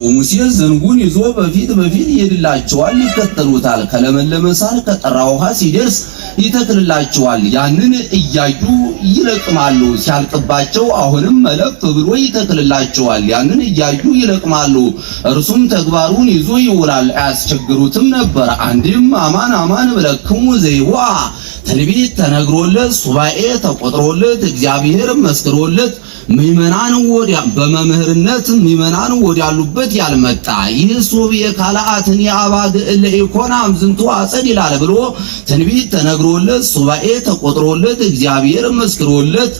ሙሴ ዘንጉን ይዞ በፊት ይሄድላቸዋል፣ ይከተሉታል። ከለመለመ ሳር ከጠራ ውሃ ሲደርስ ይተክልላቸዋል። ያንን እያዩ ይለቅማሉ። ሲያልቅባቸው አሁንም መለፍ ብሎ ይተክልላቸዋል። ያንን እያዩ ይለቅማሉ። እርሱም ተግባሩን ይዞ ይውላል። አያስቸግሩትም ነበር። አንድም አማን ብለክሙ ዘይዋ ትንቢት ተነግሮለት ሱባኤ ተቆጥሮለት እግዚአብሔር መስክሮለት ምእመናን ወዲያ በመምህርነት ምእመናን ወዲያሉበት ያልመጣ ይህ ሱብ የካላአትን የአባግ ለኢኮናም ዝንቱ አጸድ ይላል ብሎ ትንቢት ተነግሮለት ሱባኤ ተቆጥሮለት እግዚአብሔር መስክሮለት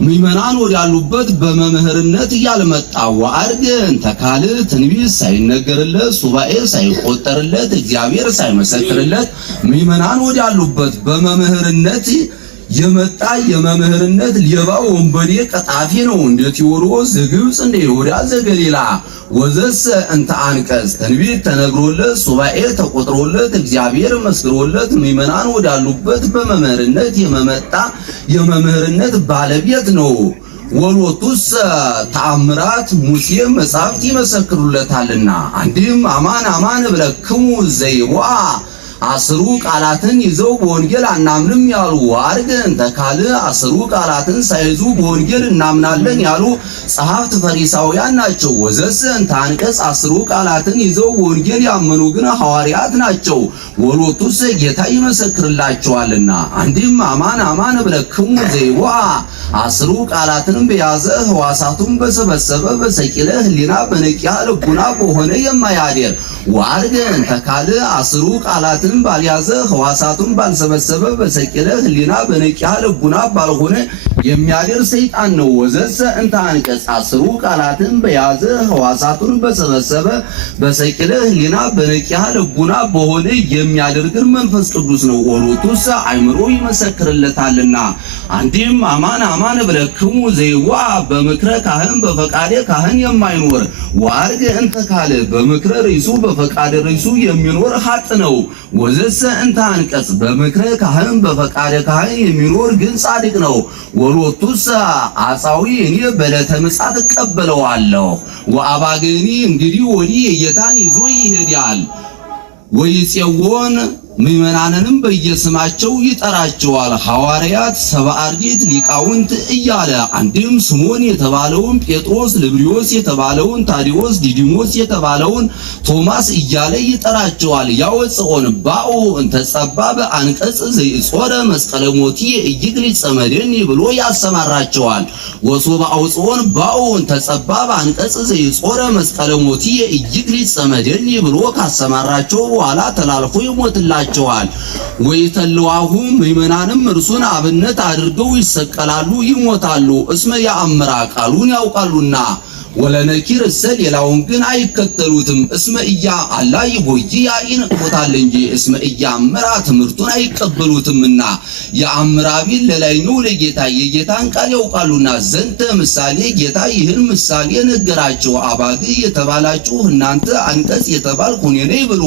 ምእመናን ወዲያሉበት በመምህርነት ያልመጣ ወአርገን ተካል ትንቢት ሳይነገርለት ሱባኤ ሳይቆጠርለት እግዚአብሔር ሳይመሰክርለት ምእመናን ወዲያሉበት በመምህርነት የመጣ የመምህርነት ሌባ ወንበዴ ቀጣፊ ነው። እንደ ቴዎድሮስ ዘግብጽ እንደ ይሁዳ ዘገሊላ ወዘሰ እንተ አንቀጽ ትንቢት ተነግሮለት ሱባኤ ተቆጥሮለት እግዚአብሔር መስክሮለት ምእመናን ወዳሉበት በመምህርነት የመመጣ የመምህርነት ባለቤት ነው። ወሎቱስ ተአምራት ሙሴ መጻሕፍት ይመሰክሩለታልና አንድም አማን ብለክሙ ዘይዋ አስሩ ቃላትን ይዘው በወንጌል አናምንም ያሉ አርገን ተካል አስሩ ቃላትን ሳይዙ በወንጌል እናምናለን ያሉ ጸሐፍት ፈሪሳውያን ናቸው። ወዘሰ እንተ አንቀጽ አስሩ ቃላትን ይዘው በወንጌል ያመኑ ግን ሐዋርያት ናቸው። ወሎቱስ ጌታ ይመሰክርላቸዋልና አንድም አማን ብለክሙ ዘይዋ አስሩ ቃላትን በያዘ ሕዋሳቱን በሰበሰበ በሰቂለ ሕሊና በነቂያ ልቡና በሆነ የማያደር ወአርገን ተካል አስሩ ቃላትን ባልያዘ ሕዋሳቱን ባልሰበሰበ በሰቂለ ሕሊና በነቂያ ልቡና ባልሆነ የሚያደር ሰይጣን ነው። ወዘሰ እንተ አንቀጽ አስሩ ቃላትን በያዘ ሕዋሳቱን በሰበሰበ በሰቂለ ሕሊና በነቂያ ልቡና በሆነ የሚያደር ግን መንፈስ ቅዱስ ነው። ወሎቱስ አእምሮ ይመሰክርለታልና አንድም አማን ብለክሙ ዘይዋ በምክረ ካህን በፈቃደ ካህን የማይኖር ወአርገ እንተ ካለ በምክረ ርዕሱ በፈቃደ ርዕሱ የሚኖር ሀጥ ነው። ወዘሰ እንተ አንቀጽ በምክረ ካህን በፈቃደ ካህን የሚኖር ግን ጻድቅ ነው። ወሎቱስ አጻዊ እኔ በዕለተ ምጽአት እቀበለዋለሁ ወአባግኒ እንግዲህ ወዲህ የጌታን ይዞ ይሄዳል። ወይጼዎን ምእመናንንም በየስማቸው ይጠራቸዋል። ሐዋርያት ሰብዓ አርድእት ሊቃውንት እያለ አንድም ስምዖን የተባለውን ጴጥሮስ፣ ልብርዮስ የተባለውን ታዲዮስ፣ ዲዲሞስ የተባለውን ቶማስ እያለ ይጠራቸዋል። ያወጽኦን ባኡ እንተ ጸባብ አንቀጽ ዘይጾረ መስቀለ ሞቲ እይግሊጽ ጸመደኒ ብሎ ያሰማራቸዋል። ወሶበ አውጽኦን ባኡ እንተ ጸባብ አንቀጽ ዘይጾረ መስቀለ ሞቲ እይግሊጽ ጸመደኒ ብሎ ካሰማራቸው በኋላ ተላልፎ ይሞትላቸዋል። ወይተልዋሁ ምእመናንም እርሱን አብነት አድርገው ይሰቀላሉ፣ ይሞታሉ። እስመ ያአምራ ቃሉን ያውቃሉና ወለነኪር ሌላውን ግን አይከተሉትም። እስመ እያ አላ ይቦጂ ይነቅፉታል እንጂ እስመ እያምራ ትምህርቱን አይቀበሉትምና የአምራ ቢል ለላይኛው ለጌታ የጌታን ቃል ያውቃሉና ዘንተ ምሳሌ ጌታ ይህን ምሳሌ ነገራቸው። አባግ የተባላችሁ እናንተ አንቀጽ የተባልኩ እኔ ነኝ ብሎ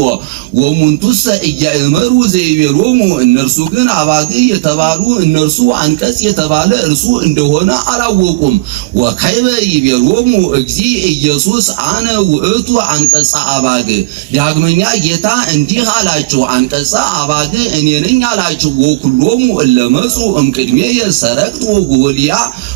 ወሙንቱሰ እያእመሩ ዘይቤሎሙ እነርሱ ግን አባግ የተባሉ እነርሱ አንቀጽ የተባለ እርሱ እንደሆነ አላወቁም። ወካይበ ይቤሎሙ እግዚ ኢየሱስ አነ ውእቱ አንቀጸ አባግ ዳግመኛ ጌታ እንዲህ አላቸው፣ አንቀጸ አባግ እኔ ነኝ አላቸው። ወኩሎሙ እለመጹ እምቅድሜ የሰረቅት ወጉልያ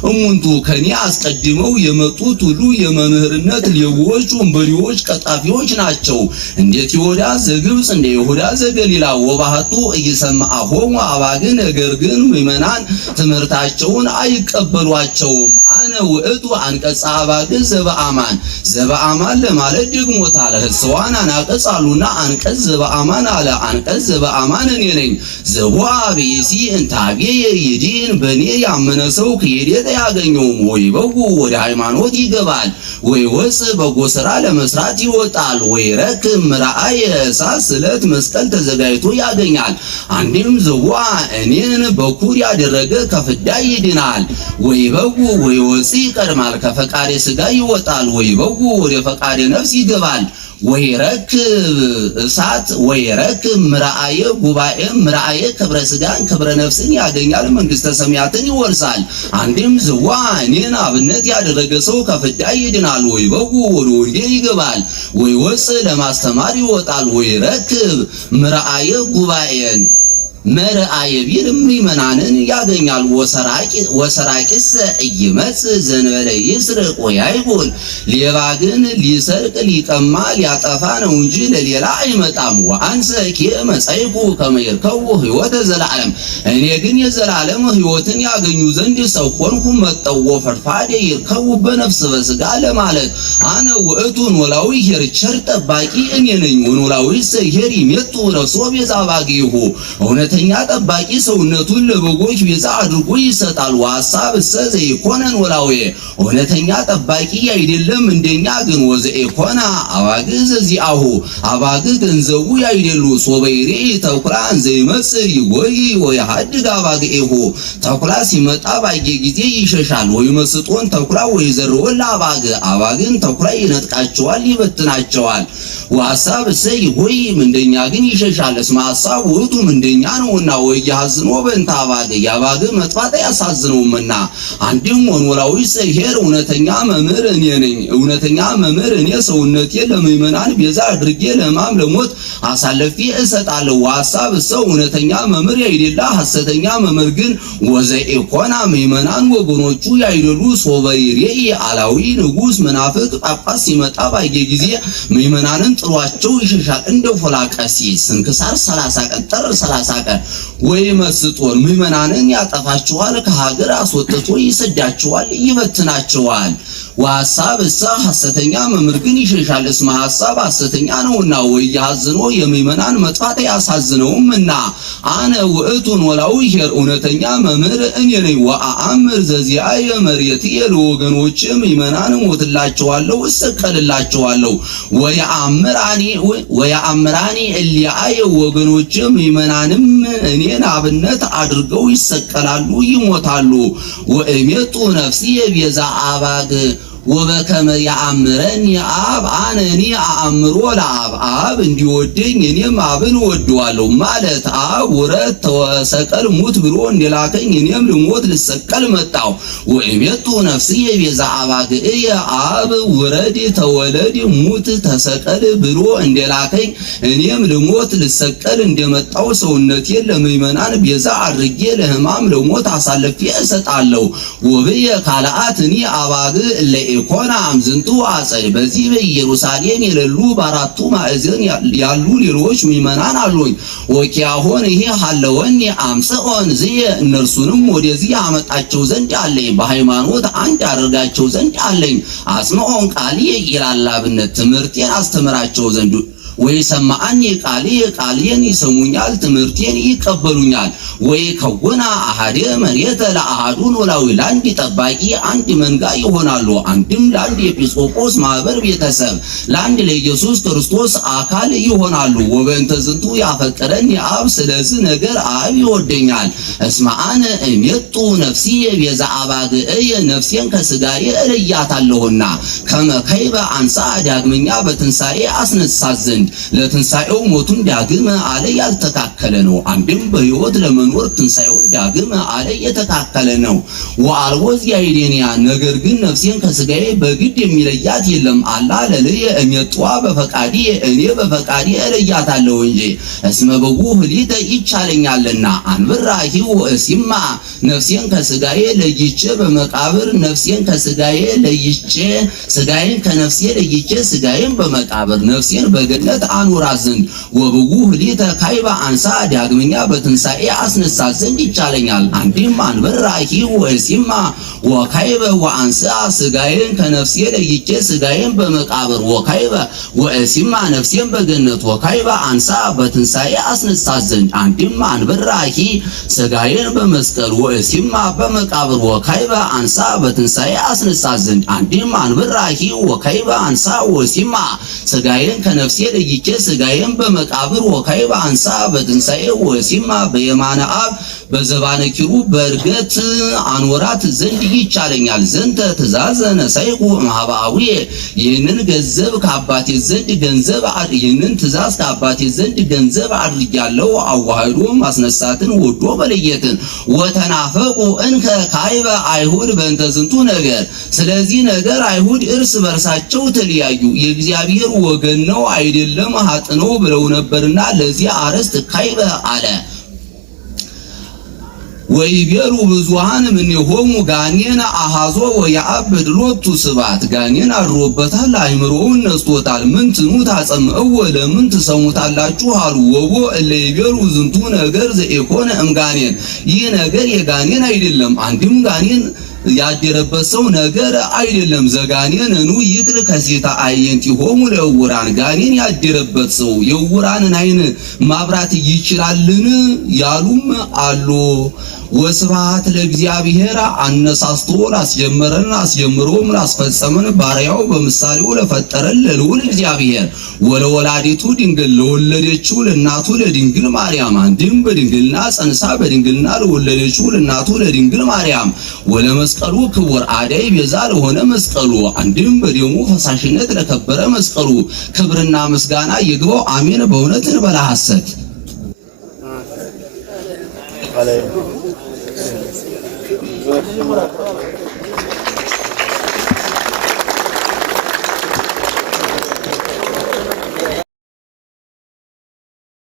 እሙንቱ ከኔ አስቀድመው የመጡት ሁሉ የመምህርነት ሌቦች፣ ወንበዴዎች፣ ቀጣፊዎች ናቸው። እንዴት ይሁዳ ዘግብጽ እንደ ይሁዳ ዘገሊላ ወባህቱ እየሰማአሆሙ አባግ ነገር ግን ምእመናን ትምህርታቸውን አይቀበሏቸውም። አነ ውእቱ አንቀጸ አባግ ዘበአማን ዘበአማን ለማለት ደግሞታል። ሕጽዋን አናቀጽ አሉና አንቀጽ ዘበአማን አለ። አንቀጽ ዘበአማን እኔ ነኝ። ዘቦአ ብእሲ እንታቤ ይድን በኔ ያመነ ሰው ከየት ያገኘውም ወይ በጉ ወደ ሃይማኖት ይገባል ወይ ወጽ በጎ ሥራ ለመስራት ይወጣል ወይ ረክም ራእየ እሳት ስለት መስቀል ተዘጋጅቶ ያገኛል። አንድም ዘቦአ እኔን በኩር ያደረገ ከፍዳ ይድናል ወይ በጉ ወይ ወጽ ይቀድማል ከፈቃደ ሥጋ ይወጣል ወይ በጉ ወደ ፈቃደ ነፍስ ይገባል ወይ ረክብ እሳት ወይ ረክብ ምራአየ ጉባኤ ምራአየ ክብረ ሥጋን ክብረ ነፍስን ያገኛል መንግስተ ሰማያትን ይወርሳል። አንድም ዝዋ እኔን አብነት ያደረገ ሰው ከፍዳ ይድናል ወይ በጉ ወደ ወንጌል ይገባል ወይ ወጽ ለማስተማር ይወጣል ወይ ረክብ ምራአየ ጉባኤን መርአየ ቢልም ምእመናንን ያገኛል። ወሰራቂስ ኢይመጽ ዘንበለ ይስርቅ ወያይቦል ሌባ ግን ሊሰርቅ ሊቀማ ሊያጠፋ ነው እንጂ ለሌላ አይመጣም። ወአንሰ ከመጻይኩ ከመይርከው ሕይወተ ዘላለም እኔ ግን የዘላለም ሕይወትን ያገኙ ዘንድ ሰው ሆንኩ መጣው ፈርፋዴ ይርከው በነፍስ በሥጋ ለማለት አነ ውእቱ ኖላዊ ሄርቸር ጠባቂ እኔ ነኝ። ኖላዊ ሰሄር ይመጡ ረሶ ቤዛ ባጊሁ እውነተኛ ጠባቂ ሰውነቱን ለበጎች ቤዛ አድርጎ ይሰጣል። ወሐሳብ እሰዘ ይኮነን ኖላዊ እውነተኛ ጠባቂ አይደለም እንደኛ ግን ወዘኢኮና አባግ ዘዚአሁ አባግ ገንዘቡ ያይደሉ ሶበይሬ ተኩላን ዘይመጽእ ይጎይ ወይሐድግ አባግኤሁ ተኩላ ሲመጣ ባየ ጊዜ ይሸሻል ወይ መስጦን ተኩላ ወይ ዘርወላ አባግን ተኩላ ይነጥቃቸዋል ይበትናቸዋል። ወሐሳብ እሰይ ሆይ እንደኛ ግን ይሸሻል። እስመ ሐሳብ ውእቱ እንደኛ ነውና ወይ ያዝኖ በእንተ አባግ ያባግ መጥፋት ያሳዝነውምና። አንድም ኖላዊ ሰሄር እውነተኛ መምህር እኔ ነኝ። እውነተኛ መምህር እኔ ሰውነቴን ለምእመናን ቤዛ አድርጌ ለሕማም ለሞት አሳልፌ እሰጣለሁ። ወሐሳብ እሰው እውነተኛ መምህር ያይደለ ሐሰተኛ መምህር ግን ወዘኢኮና ምእመናን ወገኖቹ ያይደሉ ሶበይሬኢ አላዊ ንጉሥ መናፍቅ ጳጳስ ሲመጣ ባየ ጊዜ ምእመናንን ጥሏቸው ይሸሻል እንደ ፎላቀሲ ስንክሳር 30 ቀን ጥር 30 ቀን ወይ መስጦን ምእመናንን ያጠፋቸዋል ከሀገር አስወጥቶ ይሰዳቸዋል ይበትናቸዋል። ወሐሳብ እሳ ሐሰተኛ መምህር ግን ይሸሻል። እስመ ሐሳብ ሐሰተኛ ነውና ወይ ያዝኖ የምእመናን መጥፋት ያሳዝነውምና። አነ ውእቱ ኖላዊ ሄር እውነተኛ መምህር እኔ ነኝ። ወአአምር ዘዚአየ መሬትየ ለወገኖች ምእመናን ሞትላቸዋለሁ እሰቀልላቸዋለሁ። ወየአምራኒ እሊአየ ወገኖች ምእመናንም እኔን አብነት አድርገው ይሰቀላሉ ይሞታሉ። ወእሜጡ ነፍስየ ቤዛ አባግ ወበከመ ያአምረኒ አብ አነኒ አአምሮ ለአብ አብ እንዲወደኝ እኔም አብን ወደዋለሁ ማለት አብ ውረድ ተሰቀል ሙት ብሎ እንደላከኝ እኔም ልሞት ልሰቀል መጣሁ። ወእሜጡ ነፍስየ ቤዛ አባግእየ አብ ውረድ ተወለድ ሙት ተሰቀል ብሎ እንደላከኝ እኔም ልሞት ልሰቀል እንደመጣሁ ሰውነቴን ለምእመናን ቤዛ አድርጌ ለሕማም ለሞት አሳልፌ እሰጣለሁ። ወብየ ካልአትኒ አባግ ኢኮና አምዝንቱ አጸድ በዚህ በኢየሩሳሌም የሌሉ በአራቱ ማዕዘን ያሉ ሌሎች ምእመናን አሉኝ። ወኪያሆን ይሄ ሐለወኒ አምጽኦን ዝየ እነርሱንም ወደዚህ አመጣቸው ዘንድ አለኝ። በሃይማኖት አንድ አደርጋቸው ዘንድ አለኝ። አስምዖን ቃልየ ይላል አብነት ትምህርቴን አስተምራቸው ዘንድ ወይ ሰማአኒ ቃልየን ይሰሙኛል ትምህርቴን ይቀበሉኛል። ወይ ከወና አሐደ መሬተ ለአሐዱ ኖላዊ ለአንድ ጠባቂ አንድ መንጋ ይሆናሉ። አንድም ለአንድ ኤጲስቆጶስ ማህበር ቤተሰብ ለአንድ ለኢየሱስ ክርስቶስ አካል ይሆናሉ። ወበእንተ ዝንቱ ያፈቀረኒ አብ ስለዚህ ነገር አብ ይወደኛል። እስመ አነ እሜጡ ነፍስየ ቤዛ አባግእየ ነፍሴን ከሥጋዬ እለያታለሁና ከመ ከይበ አንሳ ዳግመኛ በትንሣኤ አስነሳት ዘንድ ለትንሣኤው ሞቱን ዳግም አለ ያልተካከለ ነው። አንድም በሕይወት ለመኖር ትንሣኤውን ዳግም አለ የተካከለ ነው። ወአልቦዝ ያይዴንያ ነገር ግን ነፍሴን ከሥጋዬ በግድ የሚለያት የለም። አላ ለልየ እሜጧ በፈቃዲ እኔ በፈቃዲ እለያታለሁ እንጂ እስመ በጉ ህሊተ ይቻለኛልና። አንብራሂው እሲማ ነፍሴን ከሥጋዬ ለይቼ በመቃብር ነፍሴን ከሥጋዬ ለይቼ ሥጋዬን ከነፍሴ ለይቼ ሥጋዬን በመቃብር ነፍሴን በገነት በገነት አኖራት ዘንድ ወብጉ ህሊተ ካይበ አንሳ ዳግመኛ በትንሣኤ አስነሳት ዘንድ ይቻለኛል። አንድም አንበራሂ ወሲማ ወካይበ ወአንሳ ስጋዬን ከነፍሴ ለይቼ ስጋዬን በመቃብር ወካይበ ወሲማ ነፍሴን በገነት ወካይበ አንሳ በትንሣኤ አስነሳት ዘንድ አንድም አንበራሂ ስጋዬን በመስቀል ወሲማ በመቃብር ወካይበ አንሳ በትንሣኤ አስነሳት ዘንድ አንድም አንበራሂ ወካይበ አንሳ ወሲማ ስጋዬን ከነፍሴ ለይቼ ስጋዬን በመቃብር ወካይበ አንሳ በትንሣኤ ወሲማ በየማነ አብ በዘባነ ኪሩብ በእርገት አኖራት ዘንድ ይቻለኛል። ዘንተ ትእዛዘ ነሳይኩ እምኀበ ይህንን ገንዘብ ከአባቴ ዘንድ ይህንን ትእዛዝ ከአባቴ ዘንድ ገንዘብ አድርጌያለሁ። አዋህዶ ማስነሳትን ወዶ መለየትን ወተናፈቁ እንከ ካይበ አይሁድ በእንተ ዝንቱ ነገር ስለዚህ ነገር አይሁድ እርስ በርሳቸው ተለያዩ። የእግዚአብሔር ወገን ነው አይደለም ሀጥ ነው ብለው ነበርና ለዚህ አርዕስት ካይበ አለ። ወይቤሉ ብዙሃን እምኔሆሙ ጋኔን አሃዞ ወያዕብድ ሎቱ ስብሐት ጋኔን አድሮበታል፣ አይምሮውን ነስቶታል። ምን ትኑ ታጸምዕዎ ለምን ትሰሙታላችሁ አሉ። ወቦ እለ ይቤሉ ዝንቱ ነገር ዘኢኮነ እምጋኔን ይህ ነገር የጋኔን አይደለም። አንድም ጋኔን ያደረበት ሰው ነገር አይደለም። ዘጋኔን እኑ ይቅር ከሴታ አዕይንቲሆሙ ለዕውራን ጋኔን ያደረበት ሰው የዕውራንን አይን ማብራት ይችላልን ያሉም አሉ። ወስብሐት ለእግዚአብሔር አነሳስቶ ላስጀመረን አስጀምሮም ላስፈጸመን ባሪያው በምሳሌው ለፈጠረን ለልዑል እግዚአብሔር ወለወላዲቱ ድንግል ለወለደችው ለእናቱ ለድንግል ማርያም አንድም በድንግልና ጸንሳ በድንግልና ለወለደችው ለእናቱ ለድንግል ማርያም ወለመስቀሉ ክቡር አዳይ ቤዛ ለሆነ መስቀሉ አንድም በደሙ ፈሳሽነት ለከበረ መስቀሉ ክብርና ምስጋና ይግባው አሜን። በእውነት እንበላ ሐሰት Vale.